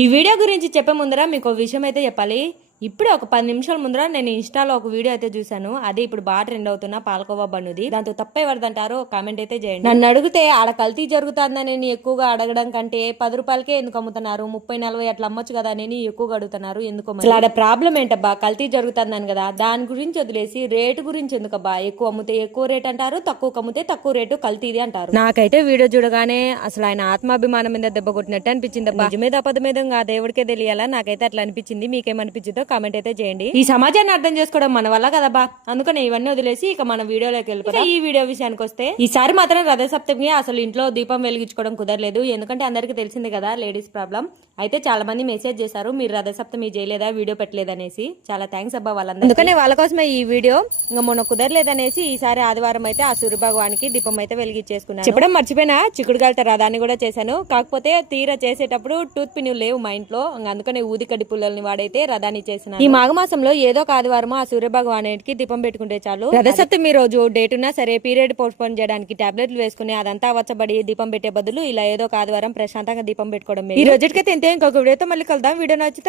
ఈ వీడియో గురించి చెప్పే ముందర మీకు ఒక విషయం అయితే చెప్పాలి. ఇప్పుడే ఒక 10 నిమిషాల ముందర నేను ఇన్స్టాలో ఒక వీడియో అయితే చూసాను. అదే ఇప్పుడు బాగా ట్రెండ్ అవుతున్న పాలకోవా బన్నుది. దాంతో తప్పేవరదంటారో కామెంట్ అయితే చేయండి. నన్ను అడిగితే ఆడ కల్తీ జరుగుతుందని నేను ఎక్కువగా అడగడం కంటే 10 రూపాయలకే ఎందుకు అమ్ముతున్నారు, 30-40 అట్లా అమ్మొచ్చు కదా అని ఎక్కువగా అడుగుతున్నారు. ఎందుకో మరి ఆడ ప్రాబ్లం ఏంటబ్బా, కల్తీ జరుగుతుందని కదా, దాని గురించి వదిలేసి రేటు గురించి ఎందుకబ్బా, ఎక్కువ అమ్ముతే ఎక్కువ రేట్ అంటారు, తక్కువ అమ్ముతే తక్కువ రేటు కల్తీది అంటారు. నాకైతే వీడియో చూడగానే అసలు ఆయన ఆత్మాభిమానం మీద దెబ్బ కొట్టినట్టు అనిపించింది. నిజ మీద అబద్ధమేదో ఆ దేవుడికే తెలియాలా, నాకైతే అట్లా అనిపించింది. మీకేమనిపించిందో కామెంట్ అయితే చేయండి. ఈ సమాజాన్ని అర్థం చేసుకోవడం మన వల్ల కదబ్బా, అందుకని ఇవన్నీ వదిలేసి ఇక మన వీడియోలోకి వెళ్ళిపోతాం. ఈ వీడియో విషయానికి వస్తే ఈసారి మాత్రం రథసప్తమికి అసలు ఇంట్లో దీపం వెలిగించుకోవడం కుదరలేదు. ఎందుకంటే అందరికి తెలిసింది కదా లేడీస్ ప్రాబ్లం. అయితే చాలా మంది మెసేజ్ చేశారు, మీరు రథసప్తమి చేయలేదా, వీడియో పెట్టలేదనేసి. చాలా థ్యాంక్స్ అబ్బా వాళ్ళందరూ. అందుకనే వాళ్ళ కోసమే ఈ వీడియో. ఇంకా మొన్న కుదరలేదనేసి ఈసారి ఆదివారం అయితే ఆ సూర్య భగవానికి దీపం అయితే వెలిగించేసుకున్నాను. చెప్పడం మర్చిపోయినా, చిక్కుడుగాయలతో రథాన్ని కూడా చేశాను. కాకపోతే తీరా చేసేటప్పుడు టూత్ పిన్ లేవు మా ఇంట్లో, అందుకనే ఊదికడ్డి పుల్లల్ని వాడైతే రథాన్ని చేసిన. ఈ మాఘమాసంలో ఏదో ఒక ఆదివారం ఆ సూర్య భగవానికి దీపం పెట్టుకుంటే చాలు. రథసప్తమి రోజు డేట్ ఉన్నా సరే పీరియడ్ పోస్ట్పోన్ చేయడానికి టాబ్లెట్లు వేసుకుని అదంతా వచ్చబడి దీపం పెట్టే బదులు ఇలా ఏదో ఒక ఆదివారం ప్రశాంతంగా దీపం పెట్టుకోవడం. ఈ రోజుకైతే ఇంకొక వీడియోతో మళ్ళీ కలుద్దాం. వీడియో నచ్చితే